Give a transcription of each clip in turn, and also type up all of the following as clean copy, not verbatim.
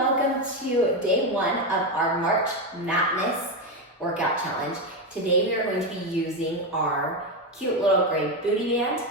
welcome to day one of our March Matness workout challenge. Today we are going to be using our cute little gray booty band,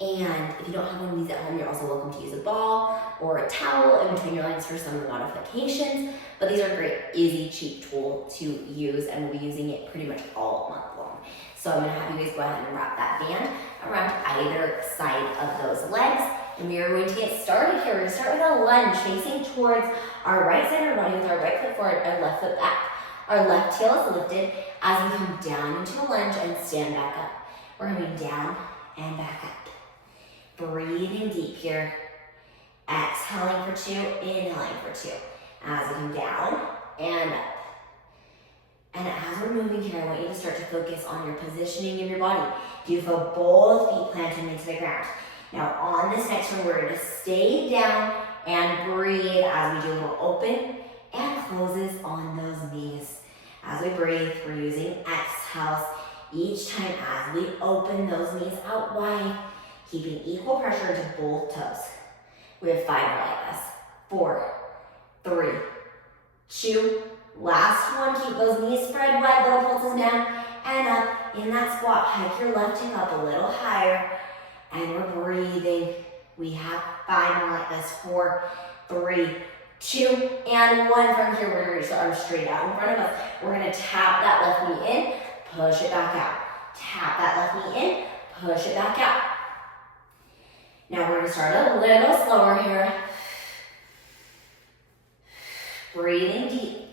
and if you don't have one of these at home, you're also welcome to use a ball or a towel in between your legs for some modifications, but these are a great, easy, cheap tool to use, and we'll be using it pretty much all month long. So I'm going to have you guys go ahead and wrap that band around either side of those legs. And we are going to get started here. We're going to start with a lunge facing towards our right side of our body with our right foot forward, our left foot back. Our left heel is lifted as we come down into a lunge and stand back up. We're coming down and back up. Breathing deep here. Exhaling for 2, inhaling for 2. As we come down and up. And as we're moving here, I want you to start to focus on your positioning in your body. Do you feel both feet planted into the ground? Now on this next one, we're going to stay down and breathe as we do a little open and closes on those knees. As we breathe, we're using exhales each time as we open those knees out wide, keeping equal pressure into both toes. We have 5 more like this. 4, 3, 2, last one. Keep those knees spread wide, little pulses down and up. In that squat, hike your left hip up a little higher. And we're breathing. We have 5 more like this. 4, 3, 2, and 1. From here, we're gonna reach the arms straight out in front of us. We're gonna tap that left knee in, push it back out. Tap that left knee in, push it back out. Now we're gonna start a little slower here. Breathing deep.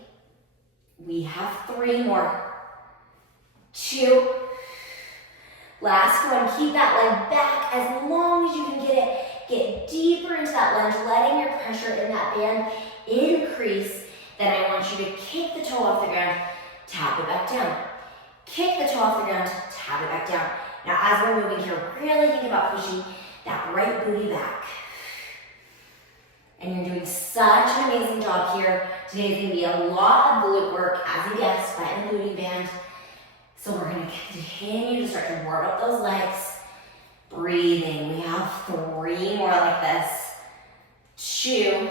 We have 3 more. 2. Last one, keep that leg back as long as you can get it. Get deeper into that lunge, letting your pressure in that band increase. Then I want you to kick the toe off the ground, tap it back down. Kick the toe off the ground, tap it back down. Now as we're moving here, really think about pushing that right booty back. And you're doing such an amazing job here. Today's gonna be a lot of glute work, as you guessed, by the booty band. So we're going to continue to start to warm up those legs. Breathing. We have 3 more like this. 2.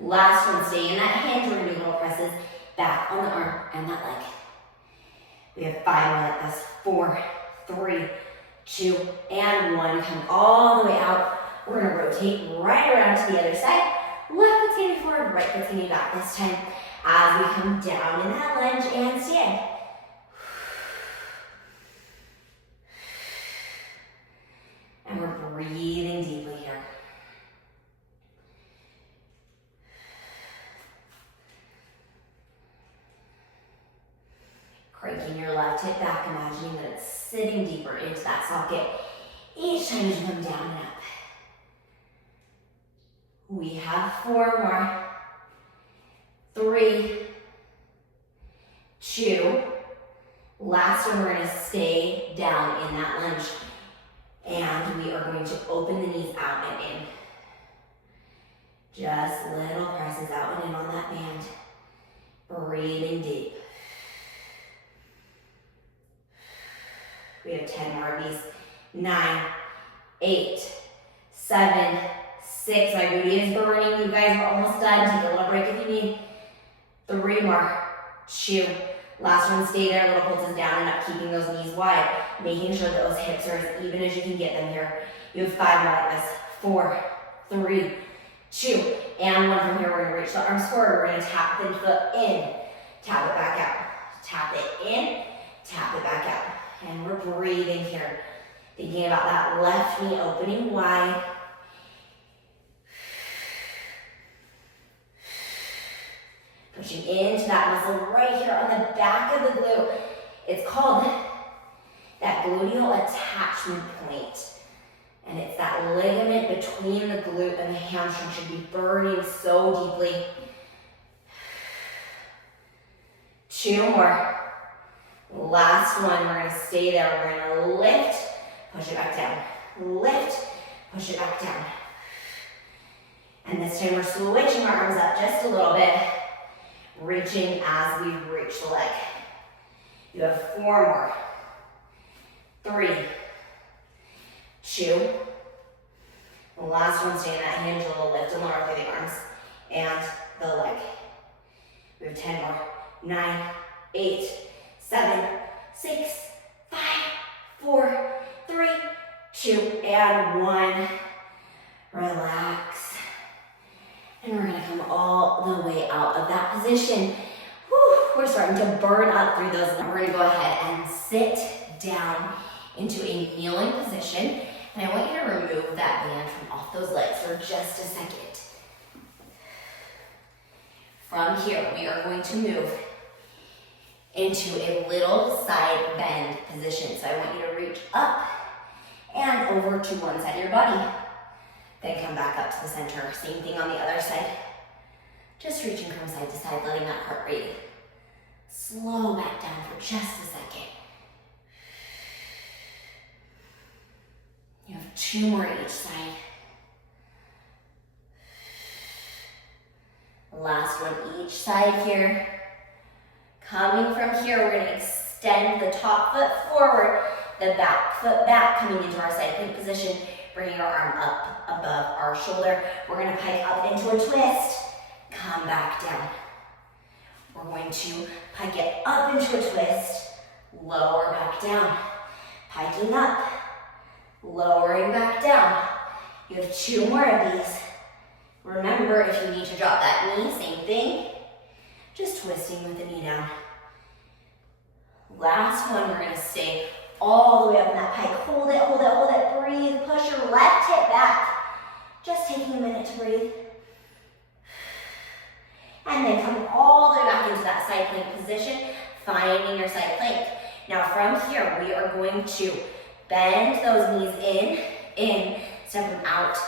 Last one. Stay in that hinge. We're going to do little presses back on the arm and that leg. We have 5 more like this. 4, 3, 2, and 1. Come all the way out. We're going to rotate right around to the other side. Left foot's going to be forward. Right foot's going to be back this time. As we come down in that lunge and stand. And we're breathing deeply here. Cranking your left hip back, imagining that it's sitting deeper into that socket each time as you come down and up. We have 4 more. 3, 2. Last one, we're going to stay down in that lunge. And we are going to open the knees out and in. Just little presses out and in on that band. Breathing deep. We have 10 more of these. 9, 8, 7, 6. My booty is burning. You guys are almost done. Take a little break if you need. 3 more. 2. Last one, stay there, little pulses down and up, keeping those knees wide, making sure that those hips are as even as you can get them here. You have 5 more like this. 4, 3, 2, and 1. From here, we're gonna reach the arms forward. We're gonna tap the foot in, tap it back out. Tap it in, tap it back out. And we're breathing here. Thinking about that left knee opening wide. Pushing into that muscle right here on the back of the glute. It's called that gluteal attachment point. And it's that ligament between the glute and the hamstring should be burning so deeply. 2 more. Last one, we're gonna stay there. We're gonna lift, push it back down. Lift, push it back down. And this time we're switching our arms up just a little bit. Reaching as we reach the leg. You have 4 more. 3, 2. The last one, stay in that hinge, a little lift and lower through the arms. And 9, 8, 7, 6, 5, 4, 3, 2, and 1. Relax. And we're gonna come all the way out of that position. Whew, we're starting to burn up through those. We're gonna go ahead and sit down into a kneeling position. And I want you to remove that band from off those legs for just a second. From here, we are going to move into a little side bend position. So I want you to reach up and over to one side of your body. Then come back up to the center. Same thing on the other side. Just reaching from side to side, letting that heart rate slow back down for just a second. You have 2 more each side. Last one each side here. Coming from here, we're going to extend the top foot forward, the back foot back, coming into our side plank position, bringing our arm up above our shoulder. We're going to pike up into a twist, come back down. We're going to pike it up into a twist, lower back down, piking up, lowering back down. You have 2 more of these. Remember, if you need to drop that knee, same thing. Just twisting with the knee down. Last one, we're gonna stay all the way up in that pike. Hold it, hold it, hold it. Breathe, push your left hip back. Just taking a minute to breathe. And then come all the way back into that side plank position, finding your side plank. Now from here, we are going to bend those knees in, step them out,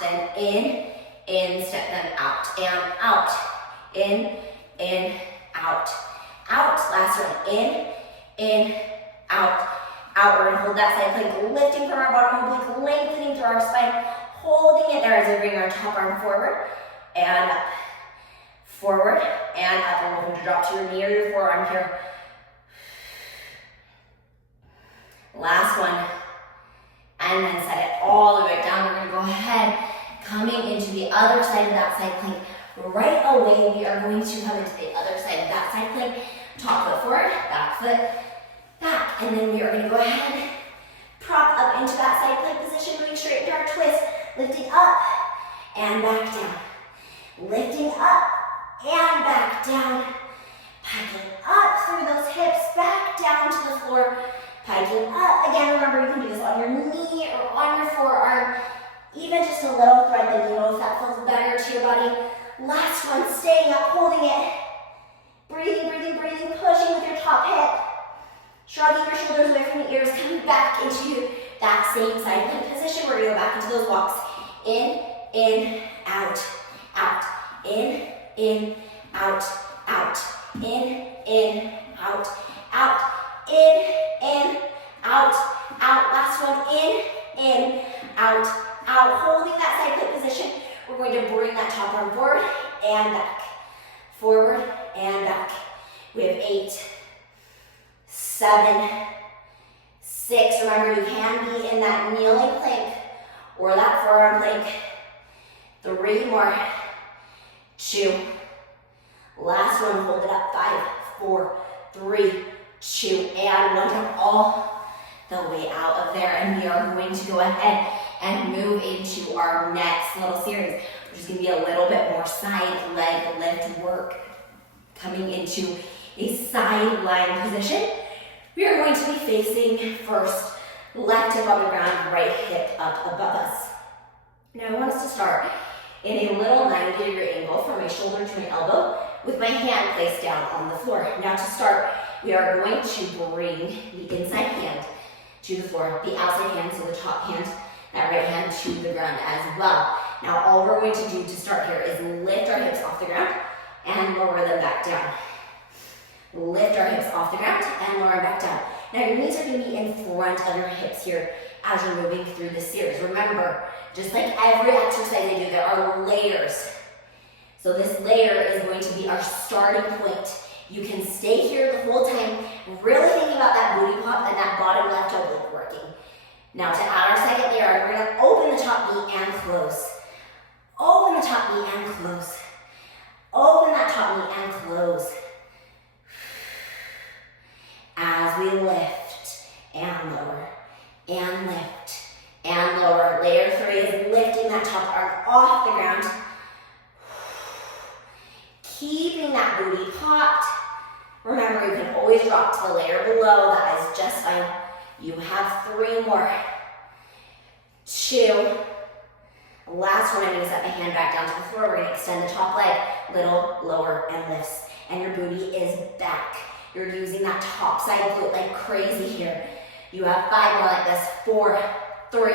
then in, step them out, and out, in, out. Last one, in, out. We're gonna hold that side plank, lifting from our bottom oblique, lengthening through our spine, holding it there as we bring our top arm forward, and up. Forward, and up. We're going to drop to your knee or your forearm here. Last one. And then set it all the way down. We're going to go ahead, coming into the other side of that side plank. Right away, we are going to come into the other side of that side plank. Top foot forward, back foot back. And then we are going to go ahead, prop up into that side plank position, moving straight into our twist, lifting up and back down. Lifting up and back down. Piking up through those hips, back down to the floor. Piking up. Again, remember you can do this on your knee or on your forearm. Even just a little thread the needle if that feels better to your body. Last one, staying up, holding it. Breathing, pushing with your top hip. Shrugging your shoulders away from the ears, coming back into that same side plank position. We're going to go back into those walks. In, out, in, out, in, out, in, out. Last one, in, out. Holding that side plank position, we're going to bring that top arm forward and back. Forward and back. We have 8, 7, 6. Remember, you can be in that kneeling plank or that forearm plank. 3 more. 2. Last one, hold it up. 5, 4, 3, 2, and 1 down all the way out of there. And we are going to go ahead and move into our next little series, which is going to be a little bit more side leg lift work. Coming into a side lying position, we are going to be facing first left hip on the ground, right hip up above us. Now I want us to start in a little 90-degree angle from my shoulder to my elbow with my hand placed down on the floor. Now to start, we are going to bring the inside hand to the floor, the outside hand, so the top hand, that right hand to the ground as well. Now all we're going to do to start here is lift our hips off the ground and lower them back down. Lift our hips off the ground and lower back down. Now your knees are going to be in front of your hips here as you're moving through this series. Remember, just like every exercise I do, there are layers. So this layer is going to be our starting point. You can stay here the whole time, really thinking about that booty pop and that bottom left oblique working. Now to add our second layer, we're going to open the top knee and close. Open the top knee and close. Open that top knee and close. that booty popped. Remember, you can always drop to the layer below. That is just fine. You have 3 more. 2. Last one, I'm going to set my hand back down to the floor. We're going to extend the top leg, little, lower, and lifts. And your booty is back. You're using that top side glute like crazy here. You have 5 more like this. 4, 3,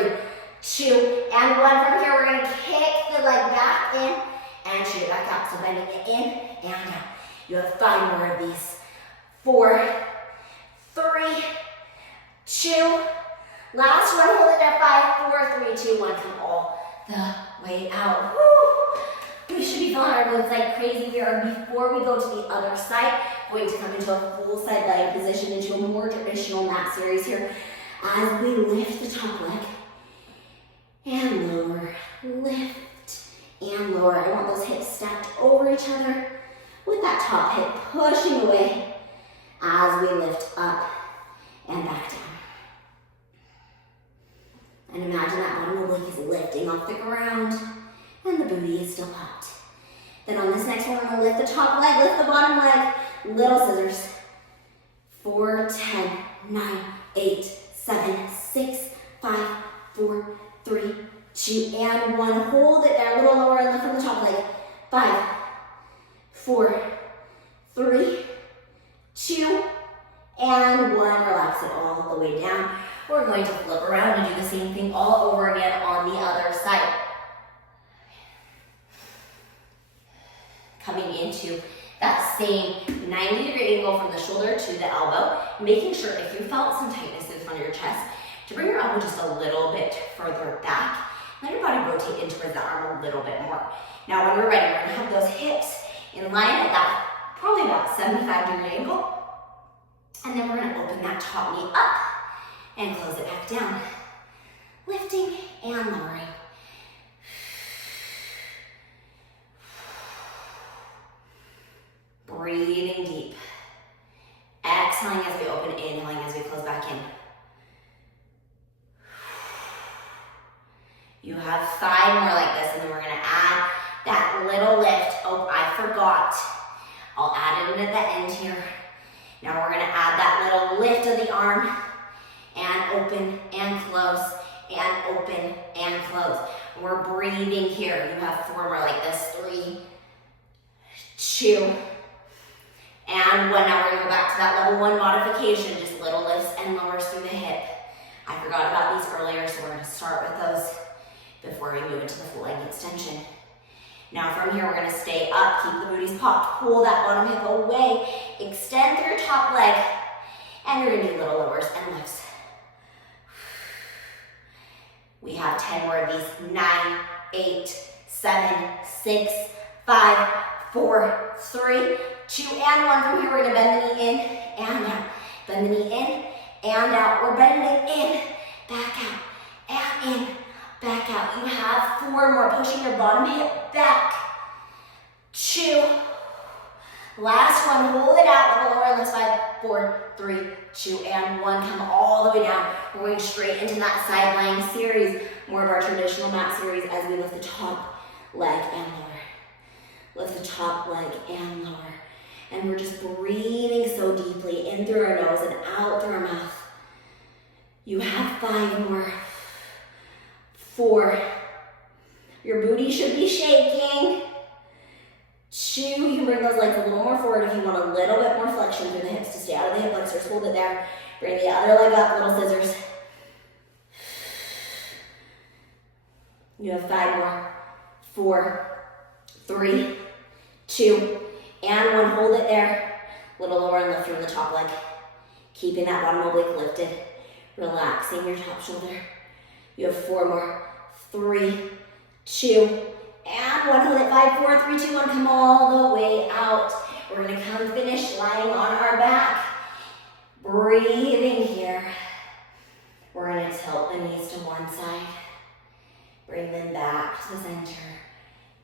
2, and 1. From here, we're going to kick the leg back in and shoot it back out. So bending it in and out. You have 5 more of these. 4, 3, 2. Last one, hold it at 5, 4, 3, 2, 1. Come all the way out. Woo. We should be feeling our glutes like crazy here. Before we go to the other side, going to come into a full side leg position, into a more traditional mat series here as we lift the top leg and lower, lift and lower. I want those hips stacked over each other with that top hip pushing away as we lift up and back down. And imagine that bottom oblique is lifting off the ground and the booty is still popped. Then on this next one, we're gonna lift the top leg, lift the bottom leg, little scissors. 4, 10, 9, 8, 7, 6, 5, 4, 3, 2, and 1. Hold it there, a little lower and lift from the top leg. 5, 4, 3, 2, and 1. Relax it all the way down. We're going to flip around and do the same thing all over again on the other side. Coming into that same 90-degree angle from the shoulder to the elbow, making sure if you felt some tightness in front of your chest, to bring your elbow just a little bit further back. Let your body rotate in towards the arm a little bit more. Now when we're ready, we're gonna have those hips in line at that, probably about 75-degree angle. And then we're gonna open that top knee up and close it back down. Lifting and lowering. Breathing deep. Exhaling as we open, inhaling as we close back in. You have 5 more like this, and then we're gonna add that little lift. Oh, I forgot. I'll add it in at the end here. Now we're gonna add that little lift of the arm, and open and close, and open and close. We're breathing here. You have 4 more like this. 3, 2, and 1. Now we're gonna go back to that level 1 modification, just little lifts and lowers through the hip. I forgot about these earlier, so we're gonna start with those before we move into the full leg extension. Now from here, we're gonna stay up, keep the booties popped, pull that bottom hip away, extend through your top leg, and you're gonna do little lowers and lifts. We have 10 more of these. 9, 8, 7, 6, 5, 4, 3, 2, and 1. From here, we're gonna bend the knee in and out. Bend the knee in and out. We're bending in, back out, and in, back out. You have 4 more, pushing your bottom hip back. 2. Last one, hold it out, little lower, let's 5, 4, 3, 2, and 1. Come all the way down. We're going straight into that side lying series, more of our traditional mat series as we lift the top leg and lower. Lift the top leg and lower. And we're just breathing so deeply in through our nose and out through our mouth. You have 5 more. 4. Your booty should be shaking. 2, you can bring those legs a little more forward if you want a little bit more flexion through the hips to stay out of the hip flexors. Hold it there. Bring the other leg up, little scissors. You have 5 more. 4, 3, 2, and 1. Hold it there. Little lower and lift from the top leg. Keeping that bottom oblique lifted. Relaxing your top shoulder. You have 4 more. 3, 2, and 1. Hold it. 5, 4, 3, 2, 1. Come all the way out. We're gonna come finish lying on our back. Breathing here. We're gonna tilt the knees to one side. Bring them back to the center.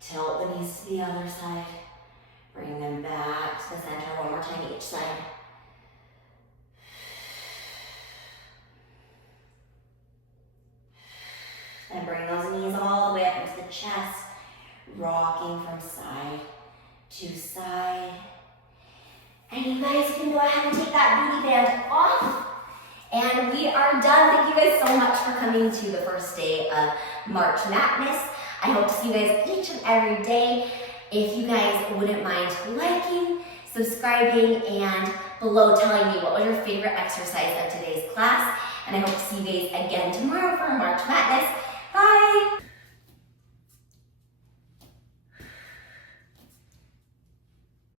Tilt the knees to the other side. Bring them back to the center. One more time each side. And bring those knees all the way up into the chest. Rocking from side to side. And you guys can go ahead and take that booty band off. And we are done. Thank you guys so much for coming to the first day of March Madness. I hope to see you guys each and every day. If you guys wouldn't mind liking, subscribing, and below telling me what was your favorite exercise of today's class. And I hope to see you guys again tomorrow for March Madness. Bye!